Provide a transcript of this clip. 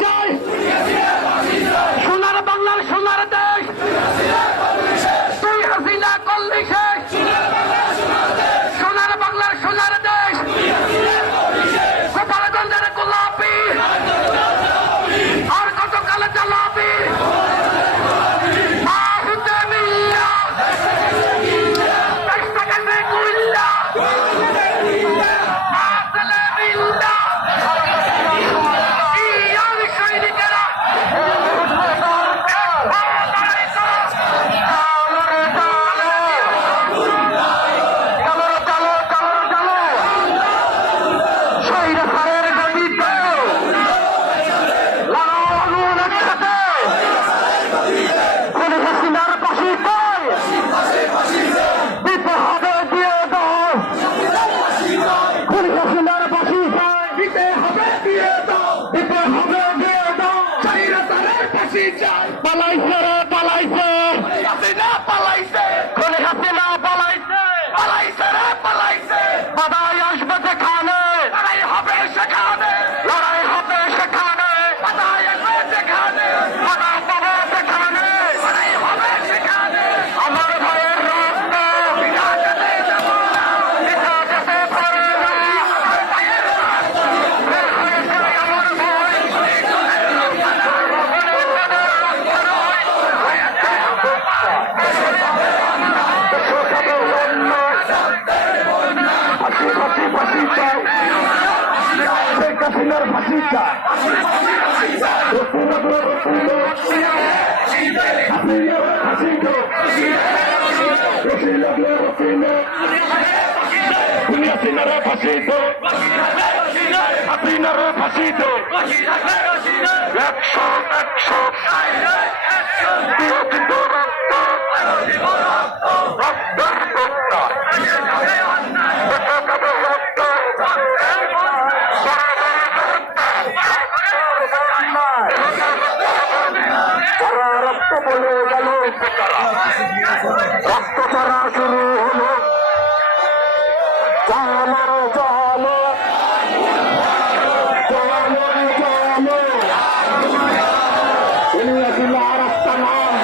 চাই পালাইছে রে পালাইছে শেখ হাসিনার ফাঁসি চায় হাসিনারে ফাঁসি দে একশো এক উঠবে তারা রক্ত ছাড়া শুরু হলো জামার জামা রাস্তা নাম